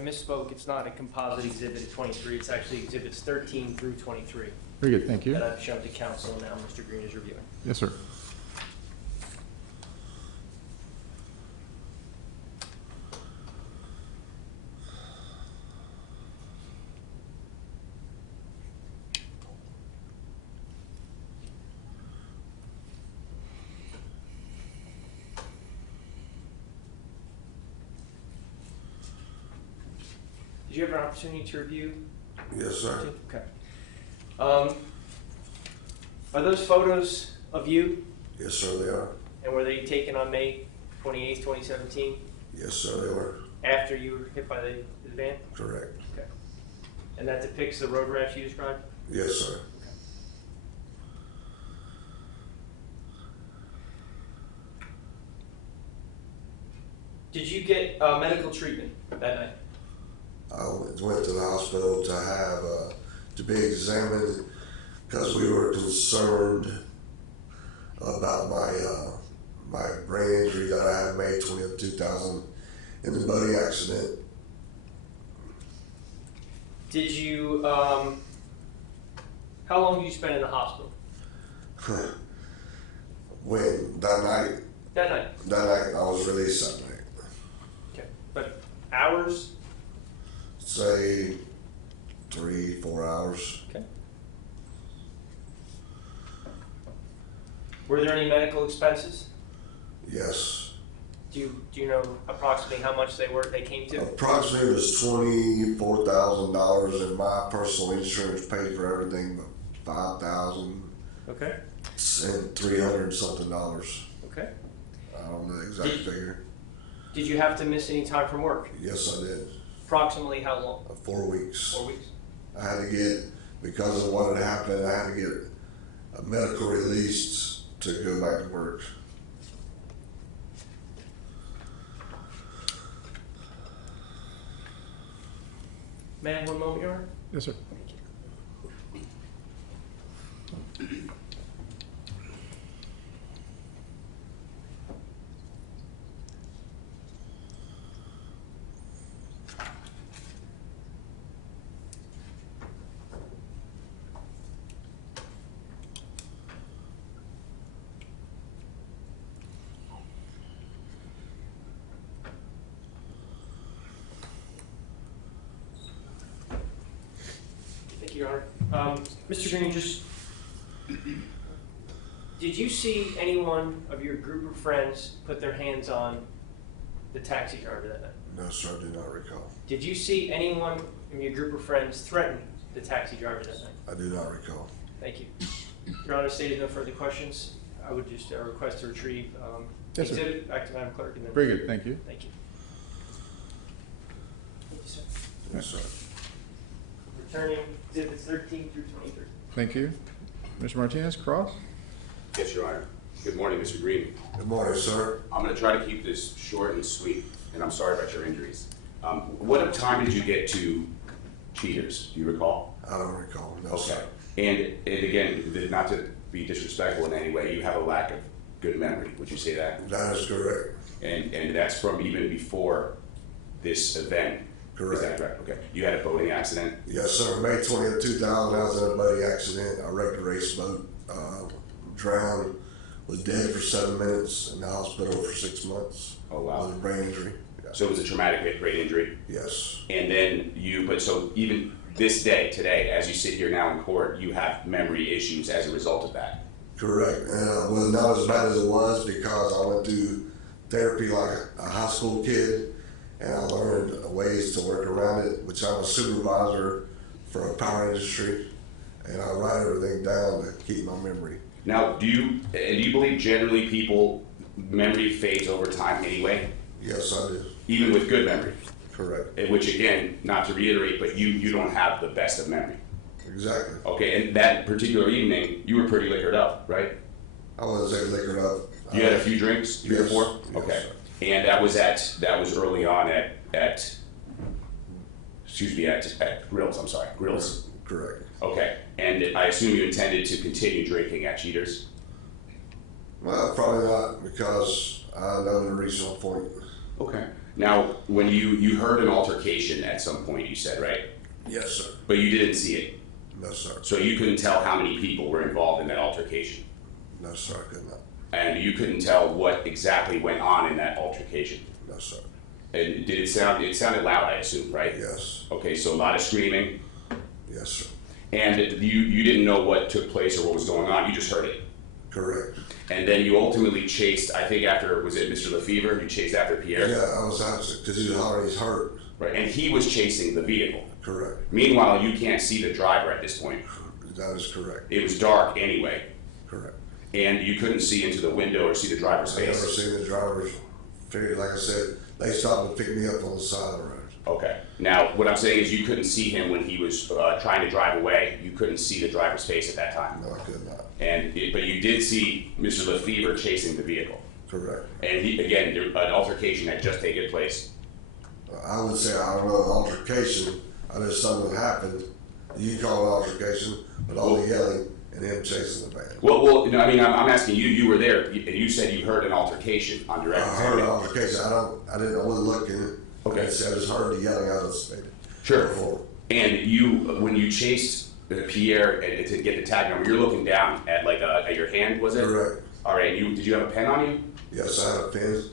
misspoke. It's not a composite exhibit at 23. It's actually exhibits 13 through 23 Very good, thank you. that I've shown to council now Mr. Greene is reviewing. Yes, sir. Did you have an opportunity to review? Yes, sir. Okay. Are those photos of you? Yes, sir, they are. And were they taken on May 28th, 2017? Yes, sir, they were. After you were hit by the van? Correct. Okay. And that depicts the road rash you described? Yes, sir. Did you get medical treatment that night? I went to the hospital to have to be examined because we were concerned about my brain injury that I had May 20th, 2000 in the boating accident. Did you, how long did you spend in the hospital? When that night I was released that night. Okay, but hours? Say 3-4 hours. Okay. Were there any medical expenses? Yes. Do you know approximately how much they came to? Approximately it was $24,000, and my personal insurance paid for everything but $5,000 Okay. and $300 something. Okay. I don't know the exact figure. Did you have to miss any time from work? Yes, I did. Approximately how long? 4 weeks. 4 weeks. I had to get, because of what had happened, I had to get a medical release to go back to work. May I have 1 moment, Your Honor? Yes, sir. Thank you, Your Honor. Mr. Greene, did you see anyone of your group of friends put their hands on the taxi driver that night? No, sir, I do not recall. Did you see anyone in your group of friends threaten the taxi driver that night? I do not recall. Thank you. Your Honor, stated no further questions. I would just request to retrieve Yes, sir. exhibit back to Madam Clerk. And then Very good, thank you. Thank you. Thank you, sir. Yes, sir. Returning exhibits 13 through 23. Thank you. Mr. Martinez, cross? Yes, Your Honor. Good morning, Mr. Greene. Good morning, sir. I'm going to try to keep this short and sweet, and I'm sorry about your injuries. What time did you get to Cheaters? Do you recall? I don't recall. No, Okay. sir. And again, not to be disrespectful in any way, you have a lack of good memory. Would you say that? That is correct. And that's from even before this event? Correct. Is that correct? Okay. You had a boating accident? Yes, sir. May 20th, 2000, I was in a boating accident. I wrecked a race boat, drowned, was dead for 7 minutes, in the hospital for 6 months. Oh, wow. With a brain injury. Yeah. So it was a traumatic brain injury? Yes. And then so even this day, today, as you sit here now in court, you have memory issues as a result of that? Correct. And well, not as bad as it was because I went through therapy like a high school kid, and I learned ways to work around it, which I'm a supervisor for a power industry, and I write everything down to keep my memory. Now, do you believe generally people, memory fades over time anyway? Yes, I do. Even with good memory? Correct. Which again, not to reiterate, but you don't have the best of memory. Exactly. Okay, and that particular evening, you were pretty liquored up, right? I wasn't liquored up. You had a few drinks, 3 or 4? Yes, Okay. sir. And that was early on at Grills, I'm sorry, Grills. Correct. Okay, and I assume you intended to continue drinking at Cheaters? Well, probably not, because I know the regional point. Okay. Now, when you heard an altercation at some point, you said, right? Yes, sir. But you didn't see it. No, sir. So you couldn't tell how many people were involved in that altercation. No, sir, I could not. And you couldn't tell what exactly went on in that altercation. No, sir. And it sounded loud, I assume, right? Yes. Okay, so a lot of screaming. Yes, sir. And you didn't know what took place or what was going on, you just heard it. Correct. And then you ultimately chased, I think after, was it Mr. Lefevre? You chased after Pierre? Yeah, I was out because he was already hurt. Right, and he was chasing the vehicle. Correct. Meanwhile, you can't see the driver at this point. That is correct. It was dark anyway, Correct. and you couldn't see into the window or see the driver's I never face. seen the drivers. Figured, like I said, they stopped and picked me up on the side of the road. Okay. Now, what I'm saying is you couldn't see him when he was trying to drive away. You couldn't see the driver's face at that time. No, I could not. But you did see Mr. Lefevre chasing the vehicle. Correct. And an altercation had just taken place. I would say, I don't know, altercation. I know something happened. You call it altercation, but all the yelling and him chasing the van. Well, no, I mean, I'm asking you. You were there, and you said you heard an altercation on direct. I heard an altercation. I didn't know what to look in it. Okay. I just heard the yelling. I was stated. Sure. Before. And when you chased Pierre to get the tag number, you're looking down at at your hand, was it? Correct. All right. Did you have a pen on you? Yes, I have a pen.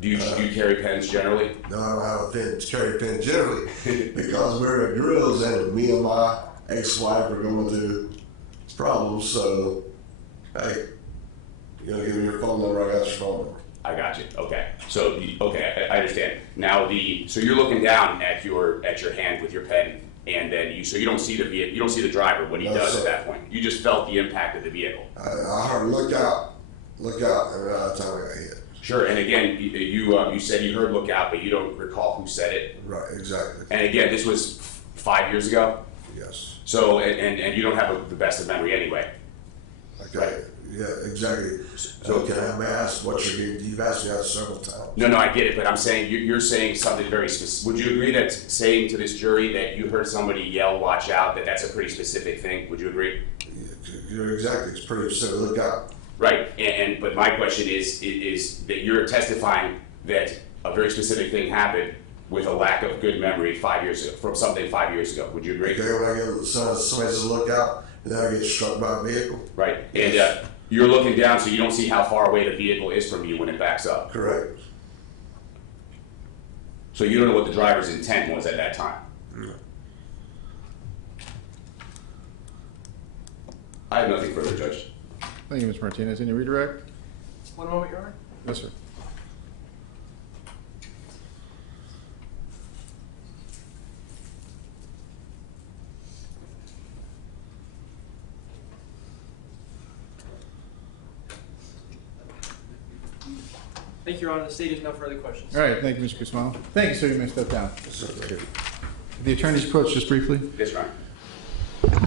Do you carry pens generally? No, I don't have a pen, carry a pen generally because we're at grills and me and my ex-wife are going through problems. So, hey, you know, give me your phone number. I got your phone number. I got you. Okay. So I understand. Now so you're looking down at your hand with your pen, and then you don't see the vehicle, you don't see the driver when he No, does sir. at that point. You just felt the impact of the vehicle. I heard look out, and by the time I got hit. Sure. And again, you said you heard "look out," but you don't recall who said it. Right, exactly. And again, this was 5 years ago. Yes. So and you don't have the best of memory anyway. Okay. Right. Yeah, exactly. So can I ask what you've asked me that several times? No, I get it, but I'm saying you're saying something very specific. Would you agree that saying to this jury that you heard somebody yell "watch out," that's a pretty specific thing? Would you agree? You're exactly. It's pretty simple. Look out. Right, but my question is that you're testifying that a very specific thing happened with a lack of good memory 5 years ago, from something 5 years ago. Would you agree? Okay, when I get somebody says look out, and then I get struck by a vehicle. Right, and you're looking down so you don't see how far away the vehicle is from you when it backs up. Correct. So you don't know what the driver's intent was at that time. No. I have nothing further, Judge. Thank you, Mr. Martinez. Any redirect? One moment, Your Honor. Yes, sir. Thank you, Your Honor. The state has no further questions. All right, thank you, Mr. Guzman. Thank you, sir. You may step down. Yes, sir. The attorney's approach just briefly. Yes, Your Honor.